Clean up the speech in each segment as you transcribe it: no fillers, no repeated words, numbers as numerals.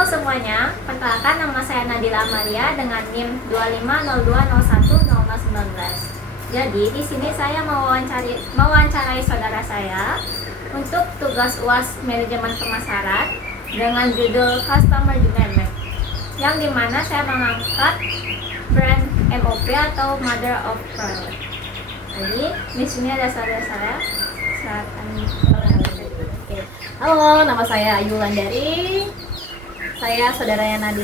Halo semuanya, perkenalkan nama saya Nadila Amalia dengan NIM 2502010019. Jadi di sini saya mewawancarai saudara saya untuk tugas UAS Manajemen Pemasaran dengan judul Customer Dynamic, yang dimana saya mengangkat brand MOP atau Mother of Pearl. Jadi di sini ada saudara saya. Silakan. Halo, nama saya Ayu Landari. Saya saudaranya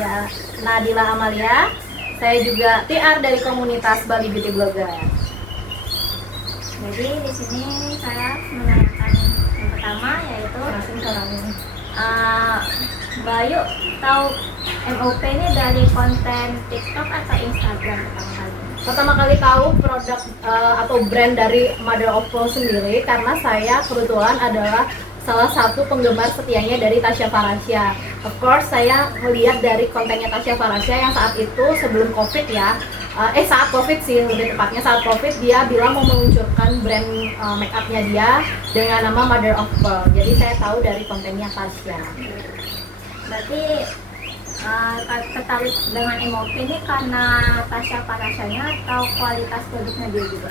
Nadila Amalia. Saya juga PR dari komunitas Bali Beauty Blogger. Jadi di sini saya menanyakan yang pertama yaitu Bayu tahu MOP ini dari konten TikTok atau Instagram pertama kali? Pertama kali tahu produk atau brand dari Mother of Pearl sendiri karena saya kebetulan adalah salah satu penggemar setianya dari Tasya Farasya. Of course, saya melihat dari kontennya Tasya Farasya yang saat itu sebelum COVID ya, saat COVID sih lebih tepatnya saat COVID dia bilang mau meluncurkan brand make upnya dia dengan nama Mother of Pearl. Jadi saya tahu dari kontennya Tasya. Berarti tertarik dengan MOP ini karena Tasya Farasyanya atau kualitas produknya dia juga?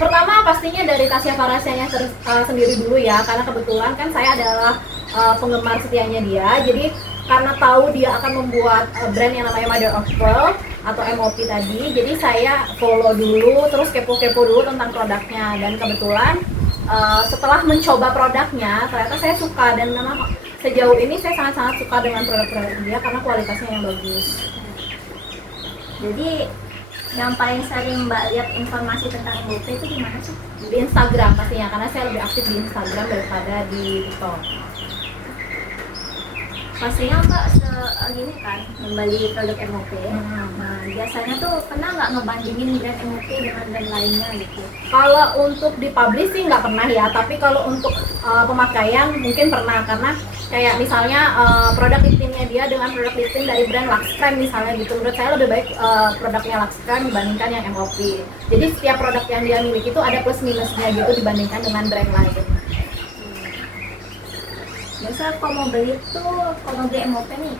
Pertama pastinya dari Tasya Farasyanya sendiri dulu ya, karena kebetulan kan saya adalah penggemar setianya dia. Jadi karena tahu dia akan membuat brand yang namanya Mother of Pearl atau MOP tadi, jadi saya follow dulu, terus kepo-kepo dulu tentang produknya. Dan kebetulan setelah mencoba produknya, ternyata saya suka dan memang sejauh ini saya sangat-sangat suka dengan produk-produk dia karena kualitasnya yang bagus. Jadi yang paling sering Mbak lihat informasi tentang MOP itu di mana sih? Di Instagram pastinya, karena saya lebih aktif di Instagram daripada di TikTok. Pastinya Mbak gini kan membeli produk MOP. Nah biasanya tuh pernah nggak ngebandingin brand MOP dengan brand lainnya gitu? Kalau untuk dipublish sih nggak pernah ya, tapi kalau untuk pemakaian mungkin pernah, karena kayak misalnya produk lipstinnya dia dengan produk lipstin dari brand Lux Creme misalnya gitu, menurut saya lebih baik produknya Lux Creme dibandingkan yang MOP. Jadi setiap produk yang dia miliki itu ada plus minusnya gitu dibandingkan dengan brand lain. Biasa kalau mau beli MOP nih,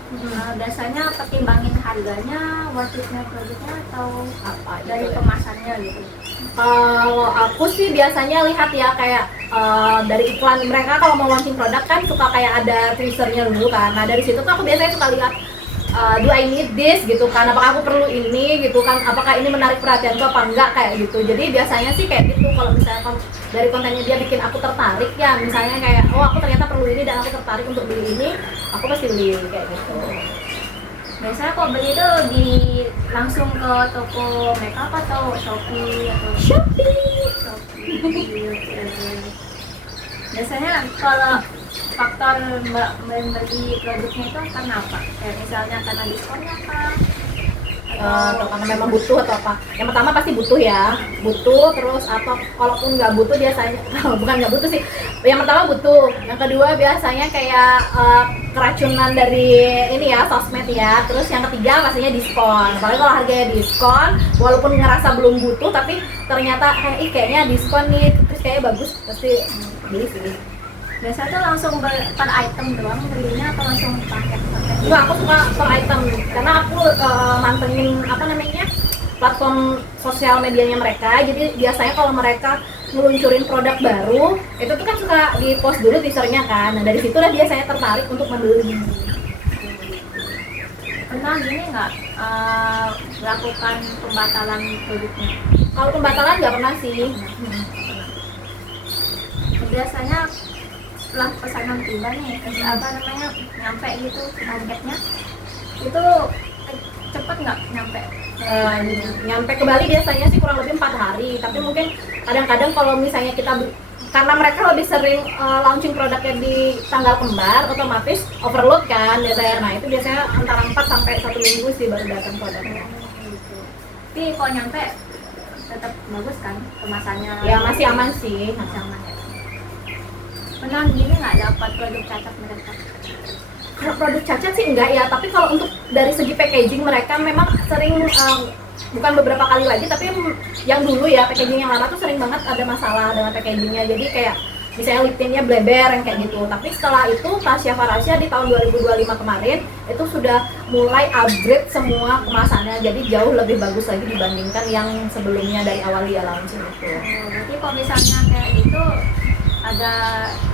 biasanya pertimbangin harganya, worth it-nya produknya atau apa dari kemasannya gitu? Kalau aku sih biasanya lihat ya kayak dari iklan mereka kalau mau launching produk kan suka kayak ada teasernya dulu kan. Nah dari situ tuh aku biasanya suka lihat do I need this gitu kan, apakah aku perlu ini gitu kan, apakah ini menarik perhatianku apa enggak kayak gitu. Jadi biasanya sih kayak gitu, kalau misalnya dari kontennya dia bikin aku tertarik ya, misalnya kayak oh aku ternyata perlu ini dan aku tertarik untuk beli ini, aku pasti beli kayak gitu. Biasanya kalau beli itu langsung ke toko makeup atau Shopee atau Shopee. Biasanya kalau faktor Mbak membeli produknya itu karena apa? Kayak misalnya karena diskonnya kah? Atau karena memang butuh atau apa? Yang pertama pasti butuh ya, butuh. Terus atau kalaupun nggak butuh biasanya bukan nggak butuh sih, yang pertama butuh, yang kedua biasanya kayak keracunan dari ini ya, sosmed ya. Terus yang ketiga pastinya diskon, apalagi kalau harganya diskon walaupun ngerasa belum butuh tapi ternyata kayaknya diskon nih, terus kayaknya bagus, pasti beli sih. Biasanya tuh langsung per item doang belinya atau langsung paket? Enggak, aku suka per item karena aku mantengin platform sosial medianya mereka. Jadi biasanya kalau mereka ngeluncurin produk baru itu tuh kan suka di post dulu teasernya kan. Nah dari situ lah biasanya tertarik untuk membeli. Pernah gini nggak melakukan pembatalan produknya? Kalau pembatalan nggak pernah sih. Biasanya setelah pesanan tiba nih, nyampe gitu targetnya, itu cepet nggak nyampe? Nyampe ke Bali biasanya sih kurang lebih 4 hari, tapi mungkin kadang-kadang kalau misalnya karena mereka lebih sering launching produknya di tanggal kembar, otomatis overload kan biasanya. Nah itu biasanya antara 4 sampai 1 minggu sih baru datang produknya. Tapi kalau nyampe tetap bagus kan kemasannya? Ya masih aman sih. Masih aman ya. Pernah gini nggak dapat produk cacat mereka? Kalau produk cacat sih enggak ya, tapi kalau untuk dari segi packaging mereka memang sering bukan beberapa kali lagi, tapi yang dulu ya packaging yang lama tuh sering banget ada masalah dengan packagingnya. Jadi kayak misalnya lip tintnya bleber yang kayak gitu. Tapi setelah itu Tasya Farasya di tahun 2025 kemarin itu sudah mulai upgrade semua kemasannya, jadi jauh lebih bagus lagi dibandingkan yang sebelumnya dari awal dia launching itu. Berarti kalau misalnya kayak gitu ada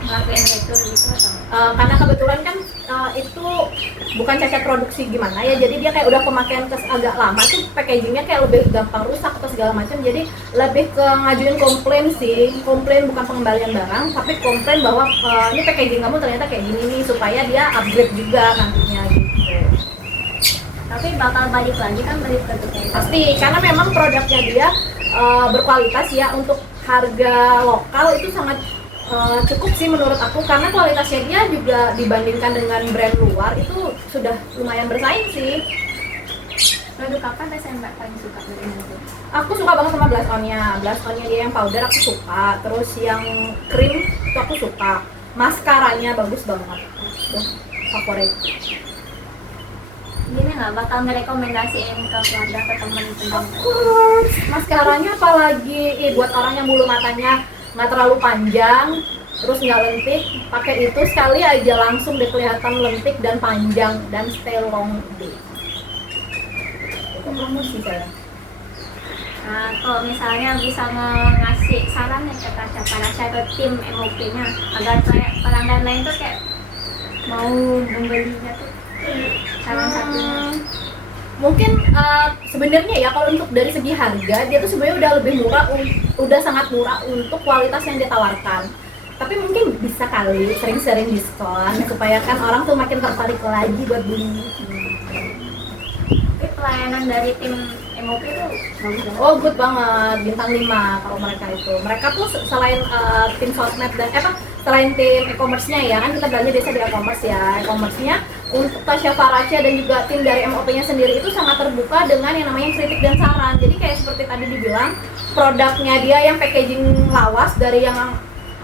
ngelakuin retur gitu atau? Karena kebetulan kan itu bukan cacat produksi gimana ya, jadi dia kayak udah pemakaian agak lama tuh, packagingnya kayak lebih gampang rusak atau segala macam, jadi lebih ke ngajuin komplain sih, komplain bukan pengembalian barang, tapi komplain bahwa ini packaging kamu ternyata kayak gini nih, supaya dia upgrade juga nantinya gitu. Tapi bakal balik lagi kan beli ke tukang? Pasti, karena memang produknya dia berkualitas ya, untuk harga lokal itu sangat cukup sih menurut aku, karena kualitasnya dia juga dibandingkan dengan brand luar itu sudah lumayan bersaing sih. Produk apa yang Mbak paling suka dari itu? Aku suka banget sama blush on-nya dia yang powder aku suka, terus yang cream itu aku suka, maskaranya bagus banget, tuh favorit. Gini nggak bakal ngerekomendasiin ke keluarga, ke teman-teman? Of course, maskaranya apalagi buat orang yang bulu matanya nggak terlalu panjang, terus nggak lentik, pakai itu sekali aja langsung deh kelihatan lentik dan panjang dan stay long day. Itu promosi saya. Nah, kalau misalnya bisa ngasih saran ya ke Tasya Farasya atau tim MOP-nya agar kayak pelanggan lain tuh kayak mau membelinya tuh, saran satunya. Mungkin sebenarnya ya kalau untuk dari segi harga dia tuh sebenarnya udah lebih murah, udah sangat murah untuk kualitas yang ditawarkan. Tapi mungkin bisa kali sering-sering diskon supaya kan orang tuh makin tertarik lagi buat beli. Tapi pelayanan dari tim MOP itu bagus banget. Oh, good banget, bintang 5 kalau mereka itu. Mereka tuh selain tim sosmed dan selain tim e-commerce-nya ya, kan kita belanja biasa di e-commerce ya. E-commerce-nya untuk Tasya Farasya dan juga tim dari MOP-nya sendiri itu sangat terbuka dengan yang namanya kritik dan saran. Jadi kayak seperti tadi dibilang, produknya dia yang packaging lawas dari yang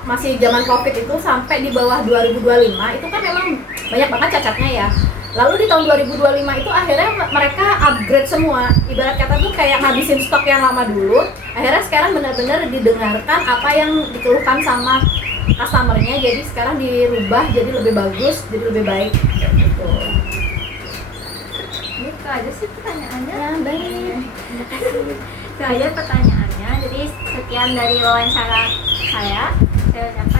masih zaman Covid itu sampai di bawah 2025 itu kan memang banyak banget cacatnya ya. Lalu di tahun 2025 itu akhirnya mereka upgrade semua. Ibarat kata tuh kayak ngabisin stok yang lama dulu. Akhirnya sekarang benar-benar didengarkan apa yang dikeluhkan sama customer-nya, jadi sekarang dirubah jadi lebih bagus, jadi lebih baik gitu. Itu aja sih pertanyaannya. Ya, baik. Itu aja pertanyaannya. Jadi sekian dari wawancara saya ucapkan